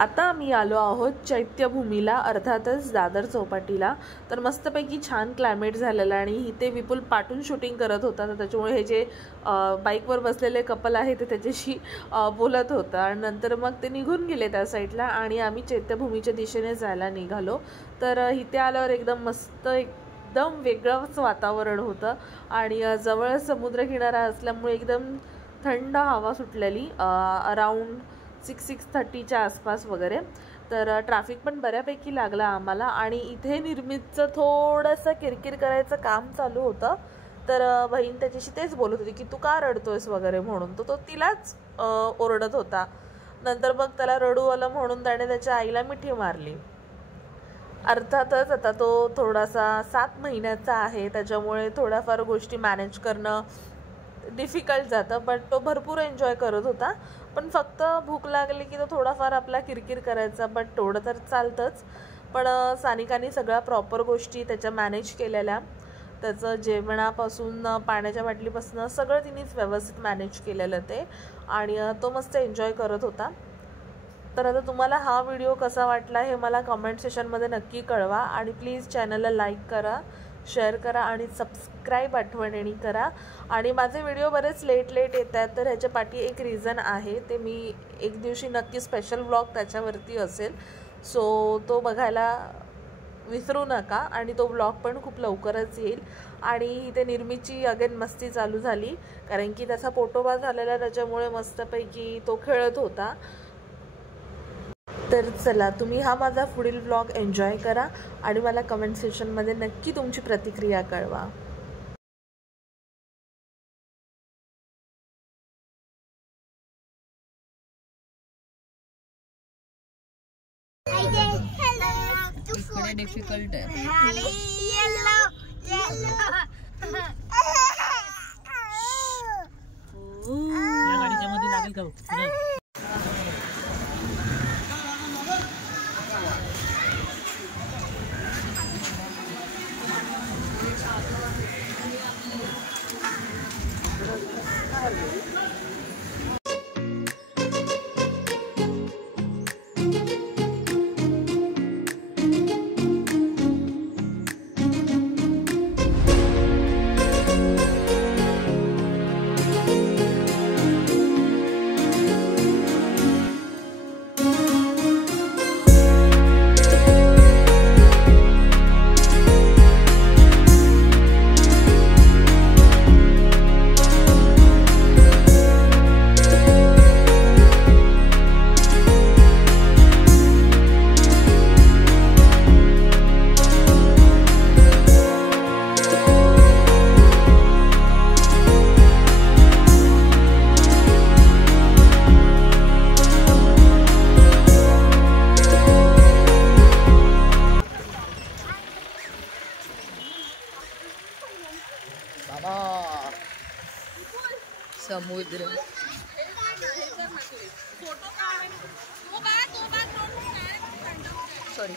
आता आम्ही आलो आहोत चैत्यभूमीला, अर्थातच दादर चौपाटीला. तर मस्तपैकी छान क्लायमेट झालेलं आणि इथे विपुल पाटून शूटिंग करत होता, तर त्याच्यामुळे हे जे बाईकवर बसलेले कपल आहे ते त्याच्याशी बोलत होतं आणि नंतर मग ते निघून गेले त्या साईडला आणि आम्ही चैत्यभूमीच्या दिशेने जायला निघालो. तर इथे आल्यावर एकदम मस्त एकदम वेगळंच वातावरण होतं आणि जवळ समुद्रकिनारा असल्यामुळे एकदम थंड हवा सुटलेली. अराउंड 6:30च्या आसपास वगैरे. तर ट्रॅफिक पण बऱ्यापैकी लागला आम्हाला आणि इथे निर्मितचं थोडंसं किरकिर करायचं काम चालू होतं. तर बहीण त्याच्याशी तेच बोलत होती की तू का रडतोयस वगैरे म्हणून. तो तिलाच ओरडत होता. नंतर मग त्याला रडू आलं म्हणून त्याने त्याच्या आईला मिठी मारली. अर्थातच आता तो थोडासा 7 महिन्याचा आहे, त्याच्यामुळे थोड्याफार गोष्टी मॅनेज करणं डिफिकल्ट जातं. बट तो भरपूर एन्जॉय करत होता. पण फक्त भूक लागली की तो थोडाफार आपला किरकिर करायचा. बट तेवढं तर चालतंच. पण सानिकाने सगळ्या प्रॉपर गोष्टी त्याच्या मॅनेज केलेल्या. त्याचं जेवणापासून पाण्याच्या बाटलीपासून सगळं तिनेच व्यवस्थित मॅनेज केलेलं ते आणि तो मस्त एन्जॉय करत होता. तर आता तुम्हाला हा व्हिडिओ कसा वाटला हे मला कमेंट सेशनमध्ये नक्की कळवा आणि प्लीज चॅनलला लाईक करा, शेअर करा आणि सबस्क्राईब आठवणीने करा. आणि माझे व्हिडिओ बरेच लेट येत आहेत, तर ह्याच्या पाठी एक रिझन आहे. ते मी एक दिवशी नक्की स्पेशल व्लॉग त्याच्यावरती असेल, सो तो बघायला विसरू नका. आणि तो व्लॉग पण खूप लवकरच येईल. आणि इथे निर्मितची अगेन मस्ती चालू झाली, कारण की त्याचा पोटोबा झालेला, त्याच्यामुळे मस्तपैकी तो खेळत होता. तर चला, तुम्ही हा माझा पुढील व्लॉग एन्जॉय करा आणि मला कमेंट सेक्शनमध्ये नक्की तुमची प्रतिक्रिया कळवा. डिफिकल्ट आहे. गाडीच्या मध्ये लागेल का? समुद्र सॉरी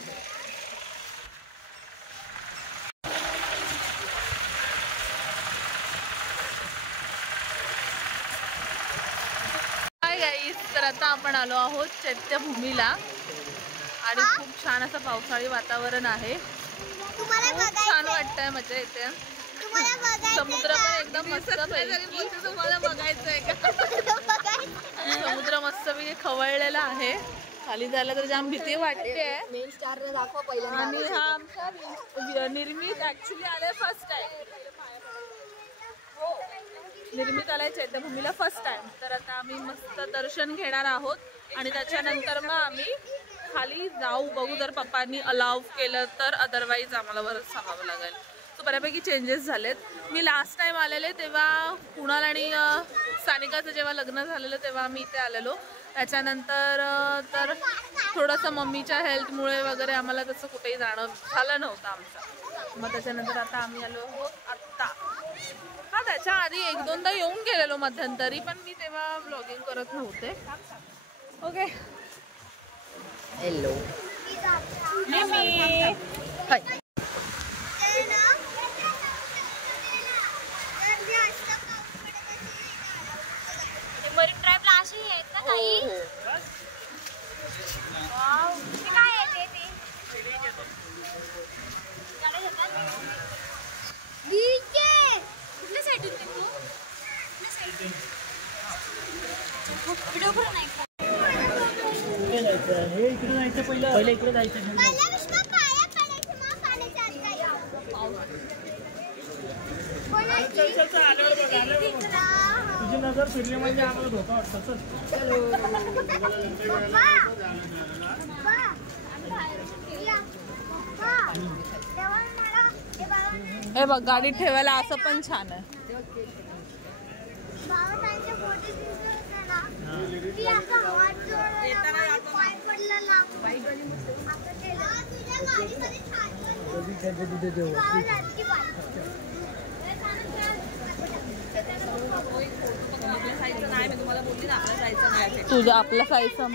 हाय गाईज, तर आता आपण आलो आहोत चैत्यभूमीला आणि खूप छान असं पावसाळी वातावरण आहे. खूप छान वाटतंय, मजा येते. समुद्र पण एकदम मस्त पैकी. तुम्हाला बघायचंय का? समुद्र मस्तपैकी खवळलेला आहे. खाली जायला तर जाम भीती वाटते. आणि हा आमचा निर्मित ऍक्च्युली आले फर्स्ट टाइम. निर्मित आलाय चैत्यभूमीला फर्स्ट टाइम. तर आता आम्ही मस्त दर्शन घेणार आहोत आणि त्याच्यानंतर मग आम्ही खाली जाऊ. बघू जर पप्पांनी अलाव केलं तर, अदरवाईज आम्हाला बरंच थांबावं लागेल. सो बऱ्यापैकी चेंजेस झालेत. मी लास्ट टाइम आलेले तेव्हा कुणाल आणि सानिकाचं जेव्हा लग्न झालेलं तेव्हा आम्ही इथे आलेलो. त्याच्यानंतर तर थोडंसं मम्मीच्या हेल्थमुळे वगैरे आम्हाला तसं कुठेही जाणं झालं नव्हतं आमचं. मग त्याच्यानंतर आता आम्ही आलो आहोत आत्ता. हा, त्याच्या आधी 1-2दा येऊन गेलेलो मध्यंतरी, पण मी तेव्हा व्लॉगिंग करत नव्हते. ओके, हॅलो मी हाय. मरीन ड्राईव्हला अशी आहेत का ताई? इकडे जायचं पहिलं इकडे जायचं. तुझी नजर फिरली म्हणजे आम्हाला धोका वाटतो. हे बघ गाडीत ठेवायला असं पण छान आहे. तुझ्या आपल्या साईजचा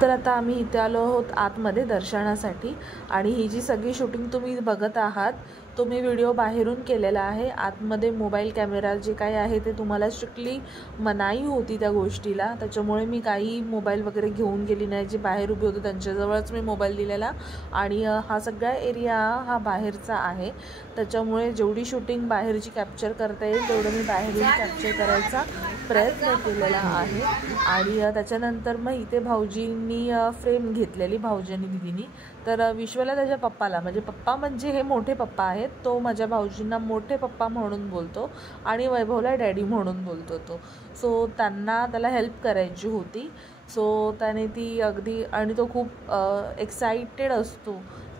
तर आता आम्ही इथे आलो आहोत आतमध्ये दर्शनासाठी. आणि ही जी सगळी शूटिंग तुम्ही बघत आहात तो मी व्हिडिओ बाहेरून केलेला आहे. आतमध्ये मोबाईल कॅमेरा जे काही आहे ते तुम्हाला स्ट्रिक्टली मनाई होती त्या गोष्टीला, त्याच्यामुळे मी काही मोबाईल वगैरे घेऊन गेली नाही. जे बाहेर उभे होते त्यांच्याजवळच मी मोबाईल दिलेला. आणि हा सगळा एरिया हा बाहेरचा आहे, त्याच्यामुळे जेवढी शूटिंग बाहेरची कॅप्चर करता येईल तेवढं मी बाहेरून कॅप्चर करायचा प्रयत्न केलेला आहे. आणि त्याच्यानंतर मग इथे भाऊजींनी फ्रेम घेतलेली, भाऊजी आणि दिदीनी. तर विश्वाला त्याच्या पप्पाला, म्हणजे पप्पा म्हणजे हे मोठे पप्पा आहेत, तो माझ्या भाऊजींना मोठे पप्पा म्हणून बोलतो आणि वैभवला डॅडी म्हणून बोलतो तो. सो त्याला हेल्प करायची होती. सो त्याने ती अगदी, आणि तो खूप एक्साइटेड असतो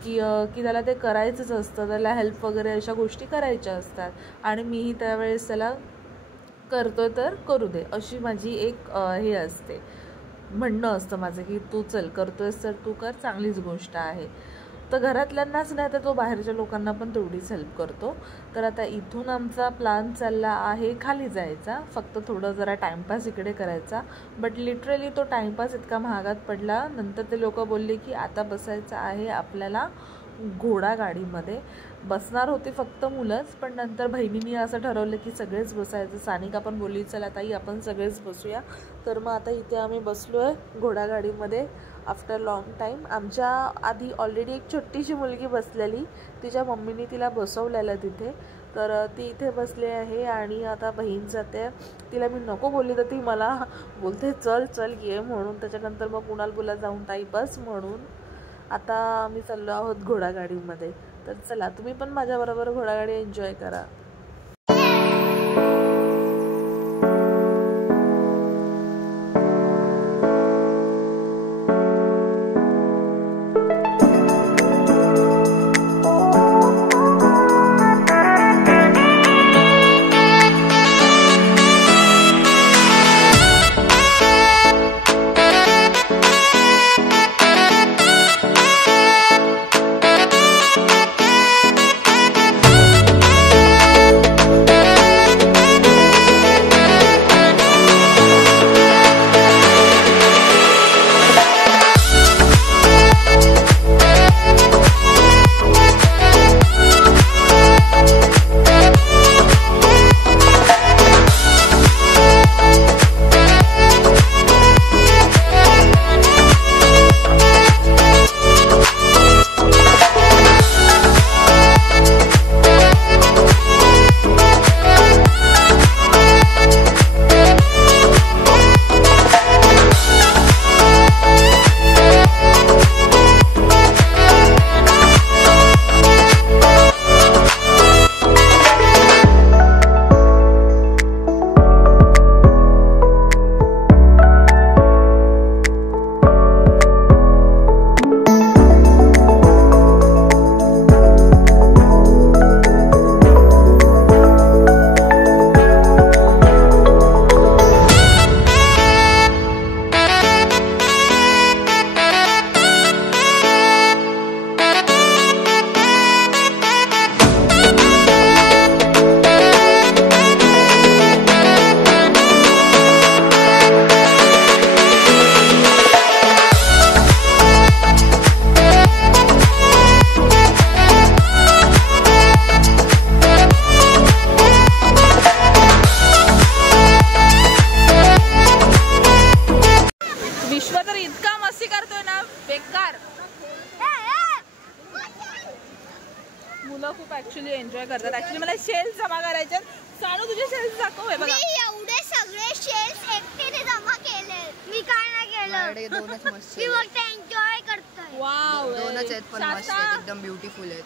की त्याला ते करायचंच असतं, त्याला हेल्प वगैरे अशा गोष्टी करायच्या असतात. आणि मीही त्यावेळेस त्याला करतोय तर करू दे अशी माझी एक हे असते, म्हणणं असतं माझं की तू चल करतोयस तर तू कर, चांगलीच गोष्ट आहे. तर घरातल्यांनाच नाही तर तो बाहेरच्या लोकांना पण तेवढीच हेल्प करतो. तर आता इथून आमचा प्लॅन चालला आहे खाली जायचा, फक्त थोडं जरा टाईमपास इकडे करायचा. बट लिटरली तो टाईमपास इतका महागात पडला. नंतर ते लोक बोलले की आता बसायचं आहे आपल्याला घोडागाडीमध्ये. बसणार होते फक्त मुलंच, पण नंतर बहिणींनी असं ठरवलं की सगळेच बसायचं. सानिका पण बोलली चला ताई आपण सगळेच बसूया. तर मग आता इथे आम्ही बसलो आहे घोडागाडीमध्ये आफ्टर लॉंग टाईम. आमच्या आधी ऑलरेडी एक छोटीशी मुलगी बसलेली, तिच्या मम्मीने तिला बसवलेलं तिथे, तर ती इथे बसली आहे. आणि आता बहीण जाते, तिला मी नको बोलली तर ती मला बोलते चल चल ये म्हणून. त्याच्यानंतर मग कुणाल बोला जाऊन ताई बस म्हणून. आता आम्ही चाललो आहोत घोडागाडीमध्ये. तर चला तुम्ही पण माझ्याबरोबर घोडागाडी एन्जॉय करा. शेल्स जमा करायचे. सानू तुझे शेल्स दाखव. हे बघा एवढे सगळे शेल्स एकटीने जमा केले. मी काय नाही केलं. दोनच मस्त मी फक्त एन्जॉय करतोय. वाव दोनच आहेत पण मस्त आहेत, एकदम ब्युटिफुल आहेत.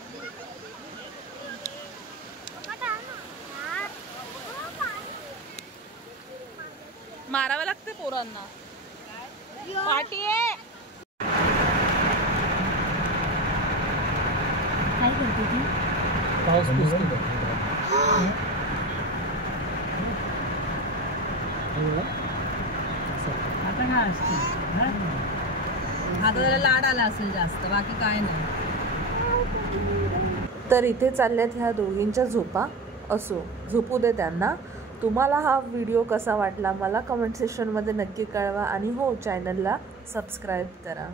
मारावं लागते पोरांना. पार्टी आहे. काय करते ती? पाऊस पुसते. आता काय असते? आता त्याला लाड आला असेल जास्त, बाकी काय नाही. तर इथे चालल्यात ह्या दोघींच्या झोपा. असो, झोपू दे त्यांना. तुम्हाला हा व्हिडिओ कसा वाटला मला कमेंट सेक्शनमध्ये नक्की कळवा आणि हो, चॅनलला सबस्क्राईब करा.